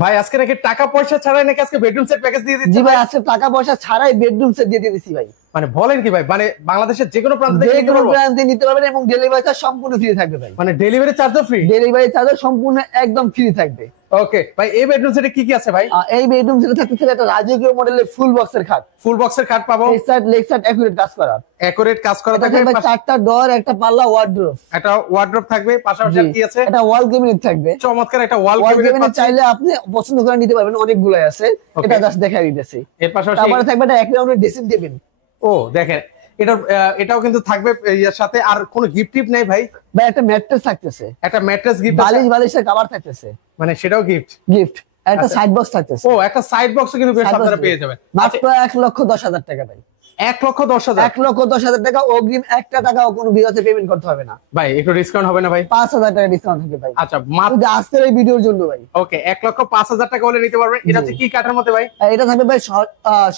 ভাই আজকে নাকি টাকা পয়সা ছাড়াই নাকি আজকে বেডরুম সেট প্যাকেজ দিয়ে দিচ্ছি। জি ভাই, আজকে টাকা পয়সা ছাড়াই বেডরুম সেট দিয়ে দিচ্ছি ভাই। মানে বলেন কি ভাই, মানে বাংলাদেশের যে কোনো প্রান্ত থেকে নিতে পারবেন এবং ডেলিভারি চার্জ সম্পূর্ণ ফ্রি থাকবে ভাই। মানে ডেলিভারি চার্জও ফ্রি? ডেলিভারি চার্জও সম্পূর্ণ একদম ফ্রি থাকবে। ওকে ভাই, এই বেডরুম সেটে কি কি আছে ভাই? এই বেডরুম সেটে থাকতেছে একটা রাজকীয় মডেলের ফুল বক্সের খাট। ফুল বক্সের খাট পাবো, এই সাইড লেগ সাইড একুরেট কাজ করা। একুরেট কাজ করা থাকবে, চারটা ডোর, একটা পাল্লা, ওয়ার্ড্রোব। একটা ওয়ার্ড্রোব থাকবে, পাশাপাশি কি আছে? একটা ওয়াল ক্যাবিনেট থাকবে। চমৎকার একটা ওয়াল ক্যাবিনেট চাইলে আপনি পছন্দ করে নিতে পারবেন, অনেকগুলাই আছে, এটা জাস্ট দেখাই দিতেছি। এর পাশাপাশি তারপরে থাকবে একটা এক রাউন্ডের ড্রেসিং টেবিল। ও দেখেন, এটাও কিন্তু থাকবে এর সাথে। আর কোনো গিফট টিপ নেই ভাই? ভাই একটা ম্যাট্রেস থাকতেছে, একটা ম্যাট্রেস গিফট, বালিশের কভার থাকতেছে, মানে সেটাও গিফট। একটা সাইড বক্স থাকতেছে। ও একটা সাইড বক্সও কিন্তু আপনারা পেয়ে যাবেন মাত্র 1,10,000 টাকা ভাই। 1,10,000? 1,10,000 টাকা অগ্রিম, একটা টাকাও কোনো বিকাশে পেমেন্ট করতে হবে না ভাই। একটু ডিসকাউন্ট হবে না ভাই? 5,000 টাকা ডিসকাউন্ট হবে ভাই। আচ্ছা, মাত্র আজকের এই ভিডিওর জন্য ভাই। ওকে, 1,05,000 টাকা হলে নিতে পারবেন। এটা হচ্ছে কি কাঠের মধ্যে ভাই? এটা থাকবে ভাই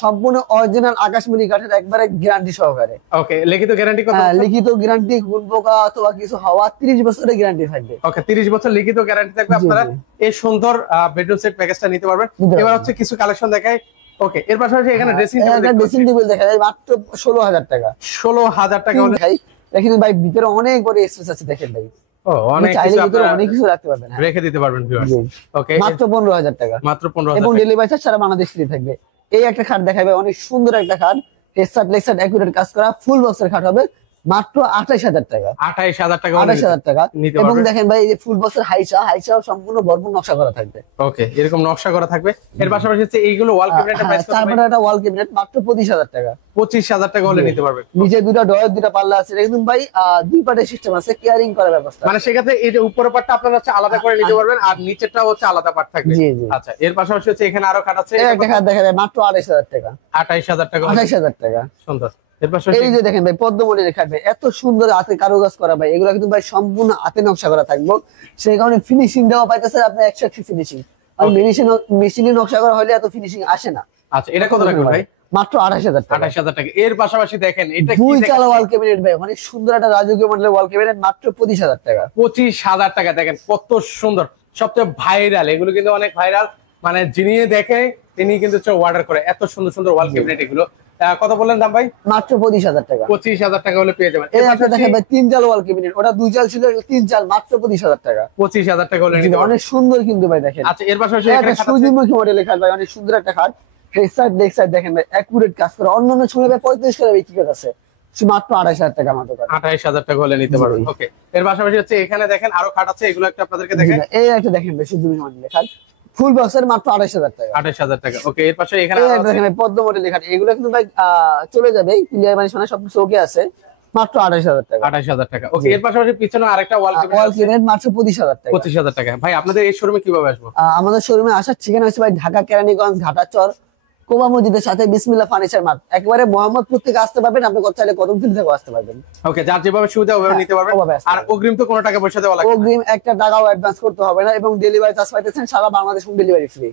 সম্পূর্ণ অরিজিনাল আকাশমণি কাঠের, একবারে গ্যারান্টি সহকারে। ওকে, লিখিত গ্যারান্টি কত? লিখিত গ্যারান্টি, গুণ পোকা অথবা কিছু হওয়া 30 বছরের গ্যারান্টি থাকবে। ওকে, 30 বছর লিখিত গ্যারান্টি থাকবে। আপনারা এই সুন্দর বেডরুম সেট প্যাকেজটা নিতে পারবেন। এবার হচ্ছে কিছু কালেকশন দেখাই। ওকে, এর পাশাপাশি এখানে ড্রেসিং টেবিল দেখা যায় মাত্র 16,000 টাকা। 16,000 টাকা হলে ভাই দেখেন ভাই, ভিতরে অনেক বড় স্পেস আছে, দেখেন ভাই। ও অনেক চাইলে ভিতরে অনেক কিছু রাখতে পারবেন, রেখে দিতে পারবেন ভিউয়ার্স। ওকে, মাত্র 15,000 টাকা। মাত্র 15,000 এবং ডেলিভারি চার্জ সারা বাংলাদেশ ফ্রি থাকবে। এই একটা খাট দেখাবে, অনেক সুন্দর একটা খাট, হেডসেট লেগসেট একুরেট কাজ করা ফুল বক্সের খাট হবে মাত্র 28,000 টাকা। 28,000 টাকা, 28,000 টাকা। এবং দেখেন ভাই, এই যে ফুল বক্সের হাইসাও সম্পূর্ণ ভরপুর নকশা করা থাকবে। ওকে, এরকম নকশা করা থাকবে। এর পাশাপাশি হচ্ছে এইগুলো ওয়াল ক্যাবিনেটের প্রাইস কত? তারপরে একটা ওয়াল ক্যাবিনেট মাত্র 25,000 টাকা। 25,000 টাকা হলে নিতে পারবেন। নিচে দুটো ডয়ার, দুটো পাল্লা আছে, একদম ভাই দুই পার্টের সিস্টেম আছে, কেয়ারিং করার ব্যবস্থা। মানে সেক্ষেত্রে এই যে উপরের পার্টটা আপনারা হচ্ছে আলাদা করে নিতে পারবেন, আর নিচেরটাও হচ্ছে আলাদা পার্ট থাকবে। আচ্ছা, এর পাশাপাশি হচ্ছে এখানে আরো খাট আছে। একটা খাট দেখা যায় মাত্র 28,000 টাকা। 28,000 টাকা। 28,000 টাকা, সুন্দর। এই যে দেখেন ভাই, পদ্মমণি খাটবে, এত সুন্দর হাতে কারুকাজ করা ভাই। এগুলো কিন্তু ভাই সম্পূর্ণ হাতে নকশা করা থাকবে, সেই কারণে ফিনিশিং দেওয়া পাইতেছে আপনি 100 ফিনিশিং। আর মেশিনে নকশা করা হলে এত ফিনিশিং আসে না। আচ্ছা, এটা কত রাখবেন ভাই? মাত্র 28,000 টাকা। 28,000 টাকা। এর পাশাপাশি দেখেন এটা দুই চালা ওয়াল ক্যাবিনেট ভাই, অনেক সুন্দর একটা রাজকীয় মডেলের ওয়াল ক্যাবিনেট, মাত্র 25,000 টাকা। 25,000 টাকা। দেখেন কত সুন্দর, সবচেয়ে ভাইরাল। এগুলো কিন্তু অনেক ভাইরাল, মানে যিনি দেখে তিনি কিন্তু অর্ডার করে। এত সুন্দর সুন্দর ওয়াল ক্যাবিনেট এগুলো। কত বললেন দাম ভাই? মাত্র 25,000 টাকা। 25,000 টাকা হলে পেয়ে যাবেন। এই একটা দেখেন ভাই, তিন চাল ওয়াল ক্যাবিনেট, ওটা দুই চাল ছিল, তিন চাল, মাত্র 25,000 টাকা। 25,000 টাকা হলে নিতে পারবেন। অনেক সুন্দর কিন্তু ভাই, দেখেন। আচ্ছা, এর পাশাপাশি একটা সূর্যমুখী মডেলের খাট ভাই, অনেক সুন্দর একটা খাট, হেডসেট লেগসেট দেখেন ভাই একুরেট কাজ করা। অন্যান্য সময় ভাই 35 করে বিক্রি করতেছে, মাত্র 28,000 টাকা আমাদের কাছে। 28,000 টাকা হলে নিতে পারবেন। ওকে, এর পাশাপাশি হচ্ছে এখানে দেখেন আরো খাট আছে, এগুলো একটা আপনাদেরকে দেখাই। এই একটা দেখেন ভাই, সূর্যমুখী মডেলের খাট, ফুল বক্সের মাত্র 28,000 টাকা। 28,000 টাকা। ওকে, এর পাশে এখানে দেখেন ভাই, পদ্ম মডেলের খাট, এগুলো কিন্তু ভাই চলে যাবে, ক্লিয়ার মানে সবকিছু ওকে আছে, মাত্র 28,000 টাকা। 28,000 টাকা। ওকে, এর পাশাপাশি পিছনে আরেকটা ওয়াল ক্যাবিনেট মাত্র 25,000 টাকা। 25,000 টাকা। ভাই আপনাদের এই শোরুমে কিভাবে আসবো? আমাদের শোরুমে আসার ঠিকানা হচ্ছে ভাই ঢাকা কেরানীগঞ্জ ঘাটাচর কোবা মসজিদের সাথে বিসমিল্লাহ ফার্নিচার মার্ট, একেবারে মোহাম্মদপুর থেকে আসতে পারবেন, আপনি কত চাইলে কদমতলী থেকে আসতে পারবেন। ওকে, যার যেভাবে সুবিধা ওভাবে নিতে পারবেন। আর অগ্রিম তো কোনো টাকা পয়সা দেওয়া লাগবে না? অগ্রিম একটা টাকাও অ্যাডভান্স করতে হবে না, এবং ডেলিভারি চার্জ পাইতেছেন সারা বাংলাদেশ হোম ডেলিভারি ফ্রি।